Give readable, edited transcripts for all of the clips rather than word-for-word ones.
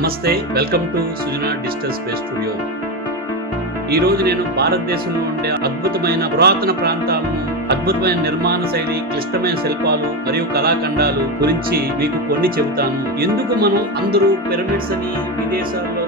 నమస్తే, welcome to Sujana digital space studio. ఈరోజు నేను భారతదేశంలో ఉండే అద్భుతమైన పురాతన ప్రాంతాలను, అద్భుతమైన నిర్మాణ శైలి, క్లిష్టమైన శిల్పాలు మరియు కళాఖండాలు గురించి మీకు కొన్ని చెబుతాను. ఎందుకు మనం అందరూ పిరమిడ్స్ అని విదేశాల్లో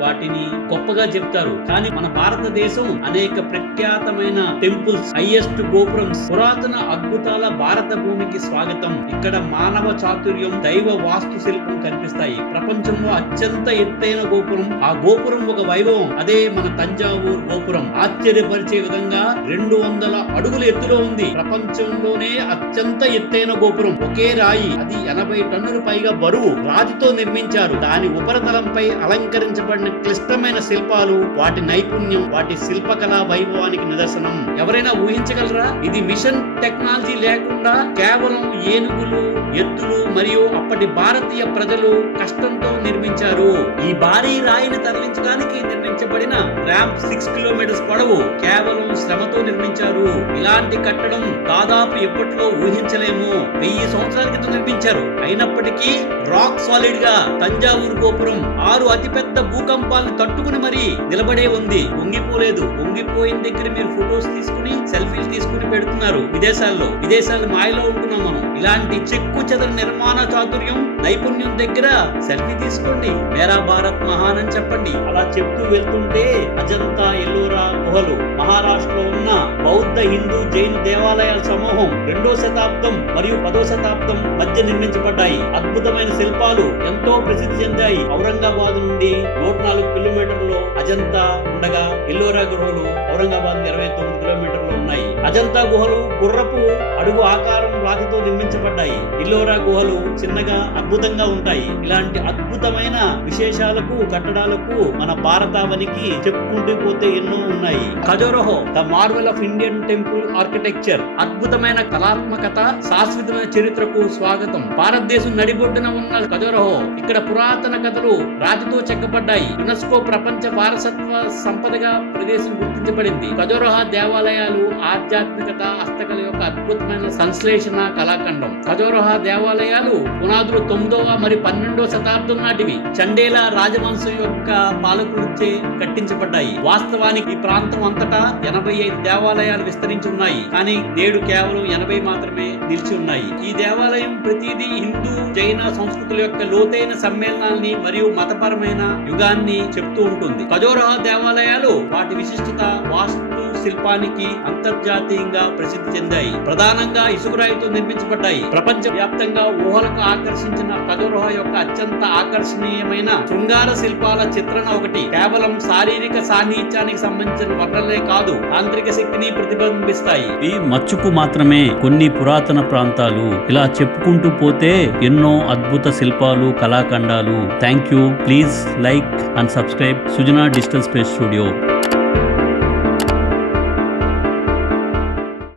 వాటిని గొప్పగా చెప్తారు, కానీ మన భారతదేశం అనేక ప్రఖ్యాతమైన టెంపుల్స్, హైయెస్ట్ గోపురమ్స్, పురాతన అద్భుతాల భారత భూమికి స్వాగతం. ఇక్కడ మానవ చాతుర్యం, దైవ వాస్తు శిల్పం కనిపిస్తాయి. ప్రపంచంలో అత్యంత ఎత్తైన గోపురం, ఆ గోపురం ఒక వైభవం. అదే మన తంజావూరు గోపురం. ఆశ్చర్యపరిచే విధంగా 200 అడుగుల ఎత్తులో ఉంది. ప్రపంచంలోనే అత్యంత ఎత్తైన గోపురం. ఒకే రాయి, అది 80 టన్నుల పైగా బరువు, రాతితో నిర్మించారు. దాని ఉపరితలంపై అలంకరించబడిన క్లిష్టమైన శిల్పాలు, వాటి నైపుణ్యం, వాటి శిల్పకళా వైభవానికి నిదర్శనం. ఎవరైనా ఊహించగలరా? ఇది మిషన్ టెక్నాలజీ లేకుండా కేవలం ఏనుగులు, ఎత్తులు మరియు అప్పటి భారతీయ ప్రజలు కష్టంతో నిర్మించారు. ఈ భారీ రాయిని తరలించడానికి నిర్మించబడిన ర్యాంప్ 6 కిలోమీటర్స్ పొడవు కేవలం శ్రమతో నిర్మించారు. ఇలాంటి కట్టడం దాదాపు ఎప్పట్లో ఊహించలేము. 1000 సంవత్సరాల క్రితం నిర్మించారు. అయినప్పటికీ రాక్ సాలిడ్ గా తంజావూరు గోపురం 6 అతిపెద్ద భూకంపాలను తట్టుకుని మరీ నిలబడే ఉంది. వంగిపోలేదు. వంగిపోయిన దగ్గర మీరు ఫొటోస్ తీసుకుని, సెల్ఫీలు తీసుకుని పెడుతున్నారు. విదేశాల మాయలో ఉంటున్నాం మనం. ఇలాంటి చెక్కు చెదర నిర్మాణ చాతుర్యం, నైపుణ్యం దగ్గర సెల్ఫీ తీసుకోండి, మేరా భారత్ మహాన్ అని చెప్పండి. అలా చెప్తూ వెళ్తుంటే అజంతా, ఎల్లోరా గుహలు మహారాష్ట్రలో ఉన్న బౌద్ధ, హిందూ, జైన్ దేవాలయాల సమూహం 2వ శతాబ్దం మరియు 10వ శతాబ్దం మధ్య నిర్మించబడ్డాయి. అద్భుతమైన శిల్పాలు ఎంతో ప్రసిద్ధి చెందాయి. ఔరంగాబాద్ నుండి 104 కిలోమీటర్లలో అజంతా ఉండగా, ఎల్లోరా గుహలు ఔరంగాబాద్ 29 కిలోమీటర్లు ఉన్నాయి. అజంతా గుహలు గుర్రపు అడుగు ఆకారం రాతితో నిర్మించబడ్డాయి. ఎల్లోరా గుహలు చిన్నగా అద్భుతంగా ఉంటాయి. ఇలాంటి అద్భుతమైన విశేషాలకు, కట్టడాలకు మన భారతావనికి చెప్పుకుంటూ పోతే ఎన్నో ఉన్నాయి. Khajuraho, the Marvel of Indian temple architecture. అద్భుతమైన కళాత్మకత, శాశ్వతమైన చరిత్రకు స్వాగతం. భారతదేశం నడిబొడ్డున ఉన్న ఖజురహో, ఇక్కడ పురాతన కథలు రాతితో చెక్కబడ్డాయి. యునెస్కో ప్రపంచ వారసత్వ సంపదగా ప్రదేశం గుర్తించబడింది. ఖజురహో దేవాలయాలు ఆధ్యాత్మికత, హస్తకళ యొక్క అద్భుతమైన సంశ్లేషణ కళాఖండం. ఖజురహో దేవాలయాలు పునాదులు 9వ మరియు 12వ శతాబ్దం నాటివి. చండేలా రాజవంశం యొక్క పాలకులచే కట్టించబడ్డాయి. వాస్తవానికి ఈ ప్రాంతం అంతటా 85 దేవాలయాలు విస్తరించి ఉన్నాయి, కానీ నేడు కేవలం 80 మాత్రమే నిలిచి ఉన్నాయి. ఈ దేవాలయం ప్రతిదీ హిందూ, జైన సంస్కృతుల యొక్క లోతైన సమ్మేళనాన్ని మరియు మతపరమైన యుగాన్ని చెప్తూ ఉంటుంది. ఖజురహో దేవాలయాలు వాటి విశిష్టత, వాస్తు శిల్పానికి అంతర్జాతీయంగా ప్రసిద్ధి చెందాయి. ప్రధానంగా ఇసుకరాయితో నిర్మించబడ్డాయి. ప్రపంచ వ్యాప్తంగా ఊహలకు ఆకర్షించిన ఖజురహో యొక్క అత్యంత ఆకర్షణీయమైన శృంగార శిల్పాల చిత్రణ ఒకటి. కేవలం శారీరక సాన్నిహిత్యానికి సంబంధించిన వర్ణలే కాదు, తాంత్రిక శక్తిని ప్రతిబింబిస్తాయి. ఈ మచ్చుకు మాత్రమే కొన్ని పురాతన ప్రాంతాలు. ఇలా చెప్పుకుంటూ పోతే ఎన్నో అద్భుత శిల్పాలు, కళాఖండాలు. Thank you. Please like and subscribe Sujana digital space studio.